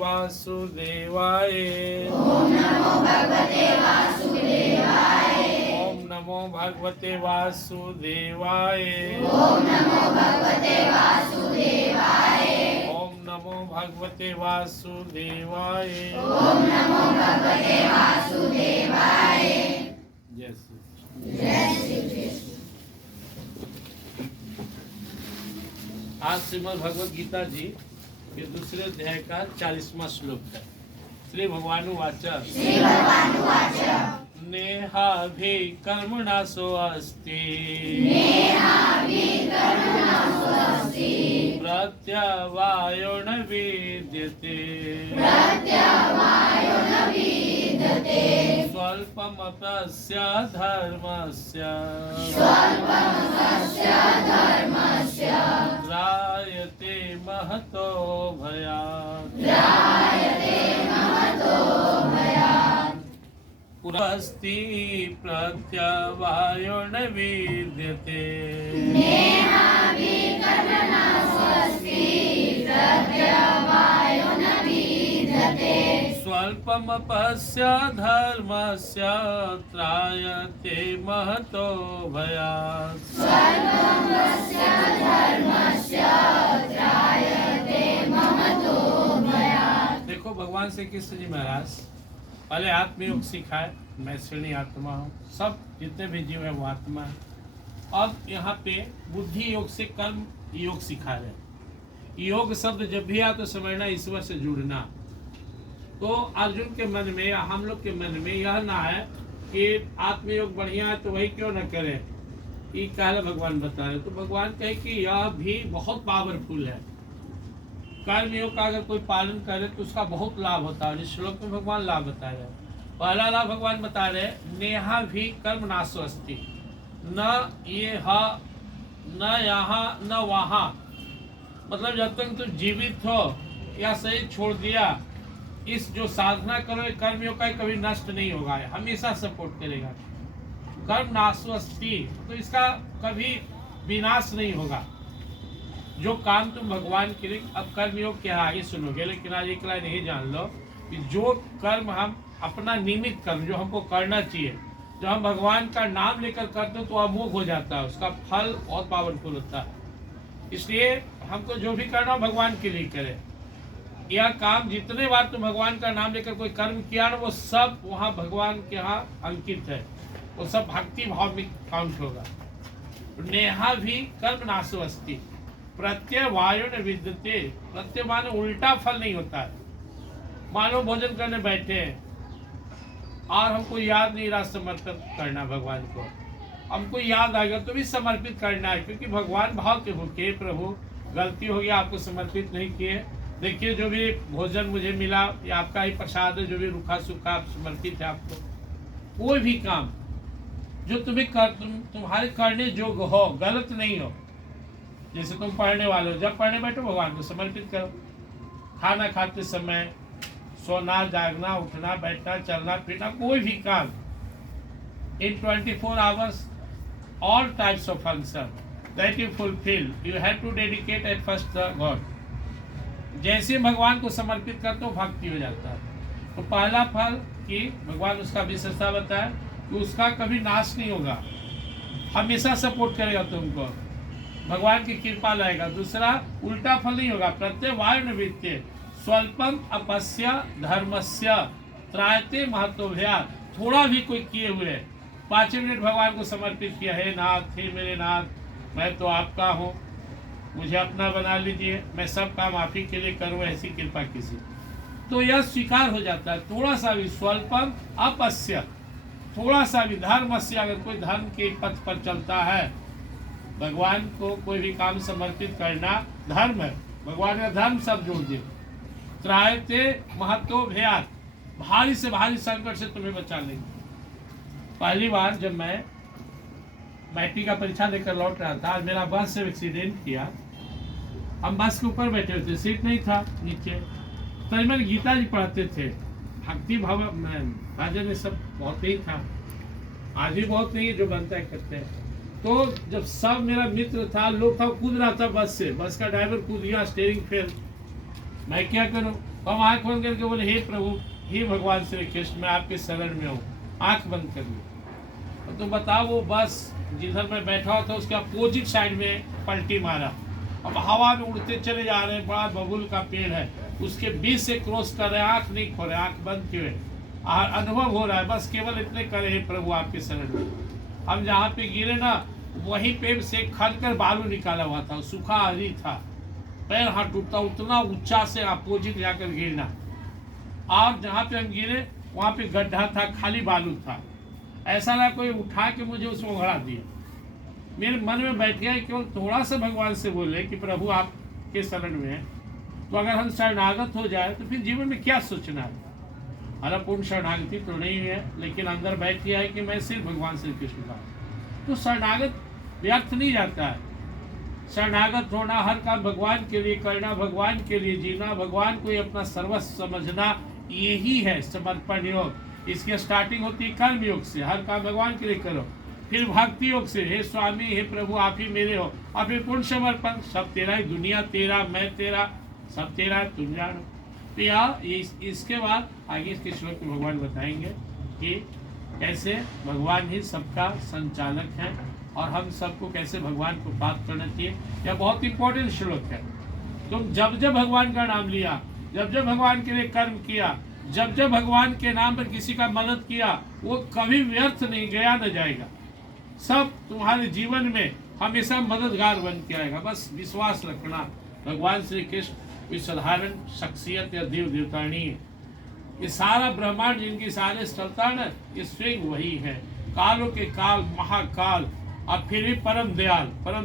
वासुदेवाय। ओम नमो भगवते वासुदेवाय। ओम नमो भगवते वासुदेवाय। ओम नमो भगवते वासुदेवाय। ओम नमो भगवते वासुदेवाय। ओम नमो भगवते वासुदेवाय। जय श्री कृष्ण। जय श्री कृष्ण। आज श्रीमद् भगवद गीता जी के दूसरे अध्याय का 40वां श्लोक है। श्री भगवान वाच नेहाभि कर्मणासो अस्ति प्रत्यवायो न विद्यते स्वल्पमप्यस्य धर्मस्य त्रायते महतो भयात्। पुरस्ति प्रत्यवायो न विद्यते स्वल्पमप्यस्य धर्मस्य त्रायते महतो भयात्। देखो भगवान श्री कृष्ण जी महाराज पहले आत्मयोग सिखाए, मैं श्रेणी आत्मा हूँ, सब जितने भी जीव है वो आत्मा है। अब यहाँ पे बुद्धि योग से कर्म योग सिखा रहे। योग शब्द जब भी आ तो समझना ईश्वर से जुड़ना। तो अर्जुन के मन में या हम लोग के मन में यह ना है कि आत्मयोग बढ़िया है तो वही क्यों न करें, ये कहला भगवान बता रहे। तो भगवान कहे कि यह भी बहुत पावरफुल है। कर्म योग का अगर कोई पालन करे तो उसका बहुत लाभ होता है। इस श्लोक में भगवान लाभ बता रहे हैं। पहला लाभ भगवान बता रहे नेहा भी कर्म नाशो अस्ति, न ये न यहाँ न वहाँ। मतलब जब तक तुम जीवित हो या शरीर छोड़ दिया, इस जो साधना करो कर्म योग का कभी नष्ट नहीं होगा, हमेशा सपोर्ट करेगा। कर्म नाशो अस्ति तो इसका कभी विनाश नहीं होगा। जो काम तुम भगवान के लिए, अब कर्म योग क्या आगे सुनोगे, लेकिन आज एक लाइन यही जान लो कि जो कर्म हम अपना नियमित कर्म जो हमको करना चाहिए, जो हम भगवान का नाम लेकर करते हो तो अमोघ हो जाता है, उसका फल बहुत पावरफुल होता है। इसलिए हमको जो भी करना हो भगवान के लिए करें। यह काम जितने बार तुम भगवान का नाम लेकर कोई कर्म किया ना, वो सब वहाँ भगवान के यहाँ अंकित है, वो सब भक्ति भाव में काउंट होगा। नेहा भी कर्म नाशो अस्ति प्रत्यय वायु न विद्यते। प्रत्यय मानो उल्टा फल नहीं होता है। मानो भोजन करने बैठे हैं और हमको याद नहीं रहा समर्पित करना भगवान को, हमको याद आ गया तो भी समर्पित करना है, क्योंकि भगवान भाव के भूखे प्रभु गलती हो गया आपको समर्पित नहीं किए। देखिए जो भी भोजन मुझे मिला या आपका ही प्रसाद है, जो भी रूखा सूखा आप समर्पित है आपको। कोई भी काम जो तुम्हारे करने योग्य हो, गलत नहीं हो। जैसे तुम पढ़ने वाले हो, जब पढ़ने बैठो भगवान को समर्पित करो। खाना खाते समय, सोना जागना, उठना बैठना, चलना फिरना, कोई भी काम इन 24 hours all types of function that you fulfill you have to dedicate at first the God। जैसे भगवान को समर्पित करते हो भक्ति हो जाता है। तो पहला फल कि भगवान उसका विशेषता बताया कि उसका कभी नाश नहीं होगा, हमेशा सपोर्ट करेगा तुमको, भगवान की कृपा लाएगा। दूसरा उल्टा फल नहीं होगा। प्रत्यय वायु निवृत्ति स्वल्पम अपस्य धर्मस्य त्रायते महतो भयात्। थोड़ा भी कोई किए हुए 5 मिनट भगवान को समर्पित किया, हे नाथ, हे मेरे नाथ, मैं तो आपका हूँ, मुझे अपना बना लीजिए, मैं सब काम आप ही के लिए करूँ, ऐसी कृपा किसी, तो यह स्वीकार हो जाता है। थोड़ा सा भी स्वल्पम अपस्य, थोड़ा सा भी धर्मस्य, अगर कोई धर्म के पथ पर चलता है, भगवान को कोई भी काम समर्पित करना धर्म है। भगवान का धर्म सब जोड़ दिए। त्रायते महतो भयात्, भारी से भारी संकट से तुम्हें बचा लेंगे। पहली बार जब मैं मैट्रिक का परीक्षा देकर लौट रहा था, मेरा बस से एक्सीडेंट किया। हम बस के ऊपर बैठे हुए थे, सीट नहीं था नीचे। तो मैंने गीता जी पढ़ते थे, भक्ति भाव राजा ने सब बहुत ही था, आज भी बहुत नहीं है जो बनता है करते हैं। तो जब सब मेरा मित्र था, लोग था, कूद रहा था बस से, बस का ड्राइवर कूद गया, स्टीयरिंग फेल, मैं क्या करूं? तो हम आंख बंद करके बोले, हे प्रभु, हे भगवान श्री कृष्ण, मैं आपके शरण में हूँ। आंख बंद कर ली। तो बताओ, वो बस जिधर मैं बैठा हुआ था उसके अपोजिट साइड में पलटी मारा। अब हवा में उड़ते चले जा रहे हैं। बड़ा बबूल का पेड़ है, उसके बीच से क्रॉस कर रहे हैं। आंख नहीं खोले, आंख बंद किए अनुभव हो रहा है, बस केवल इतने करे, हे प्रभु आपके शरण में। हम जहाँ पे गिरे ना, वहीं पे से खन कर बालू निकाला हुआ था, सूखा हरी था, पैर हाथ टूटता, उतना ऊंचा से अपोजिट जाकर गिरना। और जहाँ पे हम गिरे वहाँ पे गड्ढा था, खाली बालू था। ऐसा ना कोई उठा के मुझे उसमें उघड़ा दिया। मेरे मन में बैठ गया, केवल थोड़ा सा भगवान से बोले कि प्रभु आपके शरण में है। तो अगर हम शरणागत हो जाए तो फिर जीवन में क्या सोचना है। हमारा पूर्ण शरणागति तो नहीं है, लेकिन अंदर बैठ गया है कि मैं सिर्फ भगवान श्री कृष्ण का हूँ। तो शरणागत व्यर्थ नहीं जाता है। शरणागत होना, हर काम भगवान के लिए करना, भगवान के लिए जीना, भगवान को ही अपना सर्वस्व समझना, यही है समर्पण योग। इसकी स्टार्टिंग होती है कर्म योग से। हर काम भगवान के लिए करो। फिर भक्ति योग से, हे स्वामी, हे प्रभु, आप ही मेरे हो। और फिर पूर्ण समर्पण, सब तेरा ही, दुनिया तेरा, मैं तेरा, सब तेरा है, तुम जानो। तो यहाँ इसके बाद आगे इसके श्लोक में भगवान बताएंगे कि कैसे भगवान ही सबका संचालक है और हम सबको कैसे भगवान को प्राप्त करना चाहिए। यह बहुत इंपॉर्टेंट श्लोक है। तुम जब जब भगवान का नाम लिया, जब जब भगवान के लिए कर्म किया, जब जब भगवान के नाम पर किसी का मदद किया, वो कभी व्यर्थ नहीं गया, न जाएगा। सब तुम्हारे जीवन में हमेशा मददगार बन के आएगा। बस विश्वास रखना, भगवान श्री कृष्ण कोई साधारण शख्सियत या देव देवता नहीं है। ये सारा ब्रह्मांड जिनकी सारे चलता है ना, ये स्वयं वही है। कालों के काल, महाकाल, और फिर भी परम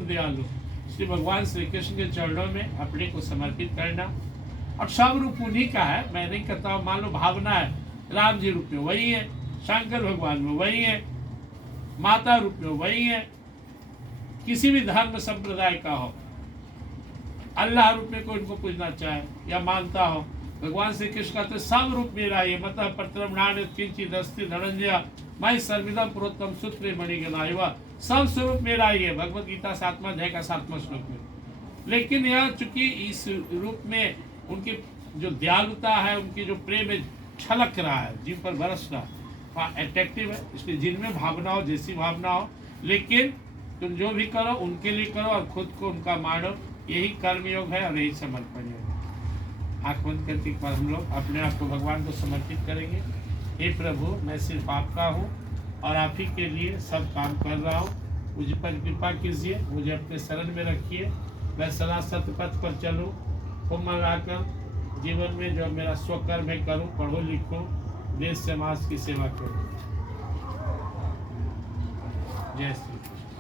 दयालु श्री भगवान श्री कृष्ण के चरणों में अपने को समर्पित करना। और सब रूप उन्हीं का है, मैं नहीं कहता हूँ। मान लो भावना है, राम जी रूप में वही है, शंकर भगवान में वही है, माता रूप में वही है, किसी भी धर्म संप्रदाय का हो, अल्लाह रूप में कोई इनको पूजना चाहे या मानता हो, भगवान श्री कृष्ण का तो सब रूप मेरा ये मतः पत्रम नान्यत् किंचित् अस्ति धनंजय मैं सर्वदा पुरुषोत्तम सूत्रे मणिगणाय। सब स्वरूप मेरा ही है, भगवत गीता 7वां अध्याय का 7वां श्लोक में। लेकिन यह चूंकि इस रूप में उनकी जो दयालुता है, उनकी जो प्रेम है, छलक रहा है, जिन पर बरस रहा है, अट्रैक्टिव है, इसलिए जिनमें भावना हो, जैसी भावना हो। लेकिन तुम जो भी करो उनके लिए करो और खुद को उनका मानो, यही कर्म योग है और यही समर्पण योग है। आँख बंद करके एक बार हम लोग अपने आप को भगवान को समर्पित करेंगे। हे प्रभु, मैं सिर्फ आपका हूँ और आप ही के लिए सब काम कर रहा हूँ। मुझ पर कृपा कीजिए, मुझे अपने शरण में रखिए। मैं सदा सत्य पथ पर चलूँ, को मंगाकर जीवन में जो मेरा स्वकर्म है करूँ, पढ़ो लिखूँ, देश समाज की सेवा करूँ। जय श्री कृष्ण।